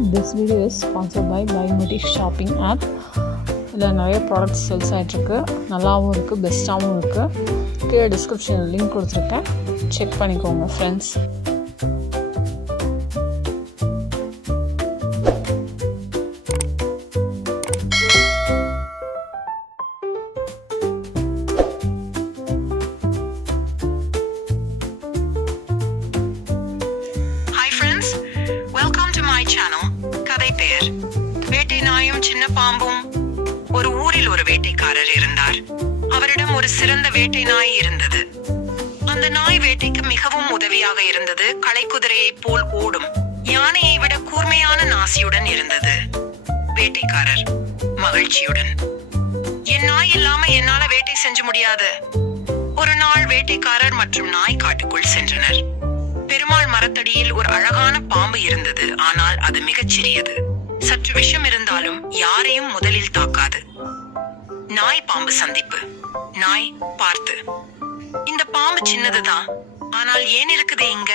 This video is sponsored by Buymotiv shopping app. இதில் நிறைய products sales ஆகிட்டுருக்கு, நல்லாவும் இருக்குது, பெஸ்ட்டாகவும் இருக்குது. கீழே டிஸ்கிரிப்ஷனில் லிங்க் கொடுத்துருக்கேன், செக் பண்ணிக்கோங்க ஃப்ரெண்ட்ஸ். கதை பெயர் வேட்டை நாயும் சின்ன பாம்பும். ஒரு ஊரில் ஒரு வேட்டைக்காரர் இருந்தார். அவரிடம் ஒரு சிறந்த வேட்டை நாய் இருந்தது. அந்த நாய் வேட்டைக்கு மிகவும் உதவியாக இருந்தது. களைக்குதிரையை போல் ஓடும், யானையை விட கூர்மையான நாசியுடன் இருந்தது. வேட்டைக்காரர் மகிழ்ச்சியுடன், என் நாய் இல்லாம என்னால வேட்டை செஞ்ச முடியாது. ஒரு நாள் வேட்டைக்காரர் மற்றும் நாய் காட்டுக்குள் சென்றனர். பெருமாள் மரத்தடியில் ஒரு அழகான பாம்பு இருந்தது. ஆனால் அது மிகச் சிறியது. சற்று விஷம் இருந்தாலும் யாரையும் முதலில் தாக்காது. நாய் பாம்பு சந்திப்பு. நாய் பார்த்து, இந்த பாம்பு சின்னதுதான், ஆனால் ஏன் இருக்குது இங்க?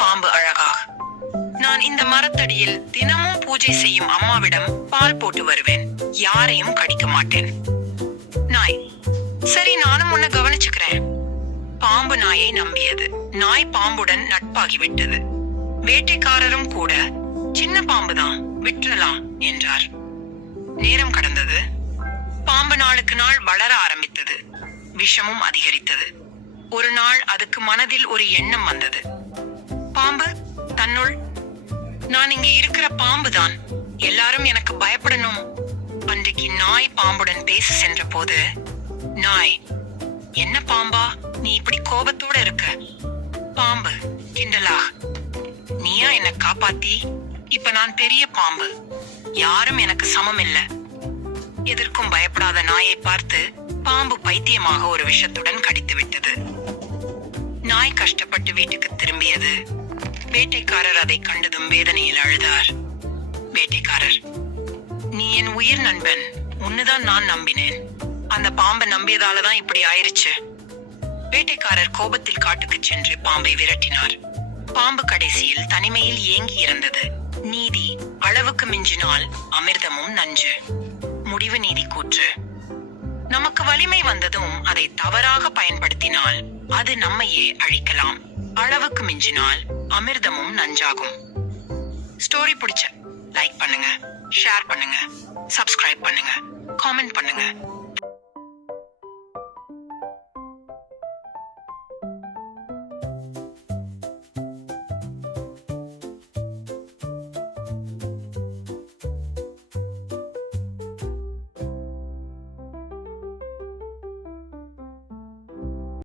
பாம்பு அழகாக, நான் இந்த மரத்தடியில் தினமும் பூஜை செய்யும் அம்மாவிடம் பால் போட்டு வருவேன், யாரையும் கடிக்க மாட்டேன். நாய், சரி, நானும் உன்னை கவனிச்சுக்கிறேன். பாம்பு நாயை நம்பியது. நாய் பாம்புடன் நட்பாகிவிட்டது. வேட்டைக்காரரும் கூட, சின்ன பாம்புதான், விட்டுறலாம் என்றார். நேரம் கடந்தது. பாம்பு நாளுக்கு நாள் வளர ஆரம்பித்தது. விஷமும் அதிகரித்தது. ஒரு நாள் அதுக்கு மனதில் ஒரு எண்ணம் வந்தது. பாம்பு தன்னுள், நான் இங்கே இருக்கிற பாம்புதான், எல்லாரும் எனக்கு பயப்படணும். அன்றைக்கு நாய் பாம்புடன் பேச சென்ற போது, நாய், என்ன பாம்பா, நீ இப்படி கோபத்தோட இருக்க? பாம்பு கிண்டலா, நீயா என்ன காப்பாத்தி? இப்ப நான் பெரிய பாம்பு, யாரும் எனக்கு சமம் இல்ல. எதற்கும் பயப்படாத நாயை பார்த்து பாம்பு பைத்தியமாக ஒரு விஷத்துடன் கடித்து விட்டது. நாய் கஷ்டப்பட்டு வீட்டுக்கு திரும்பியது. வேட்டைக்காரர் அதை கண்டதும் வேதனையில் அழுதார். வேட்டைக்காரர், நீ என் உயிர் நண்பன், உன்னுதான் நான் நம்பினேன். அந்த பாம்பை நம்பியதாலதான் இப்படி ஆயிருச்சு. வேட்டைக்காரர் கோபத்தில் காட்டுக்கு சென்று பாம்பை விரட்டினார். பாம்பு கடைசியில் தனிமையில் ஏங்கி இருந்தது. நீதி, அளவுக்கு மிஞ்சினால் அமிர்தமும் நஞ்சு. முடிவு நீதி கூற்று. நமக்கு வலிமை வந்ததும் அதை தவறாக பயன்படுத்தினால் அது நம்மையே அழிக்கலாம். அளவுக்கு மிஞ்சினால் அமிர்தமும் நஞ்சாகும். ஸ்டோரி பிடிச்ச லைக் பண்ணுங்க, ஷேர் பண்ணுங்க, சப்ஸ்கிரைப் பண்ணுங்க, காமெண்ட் பண்ணுங்க.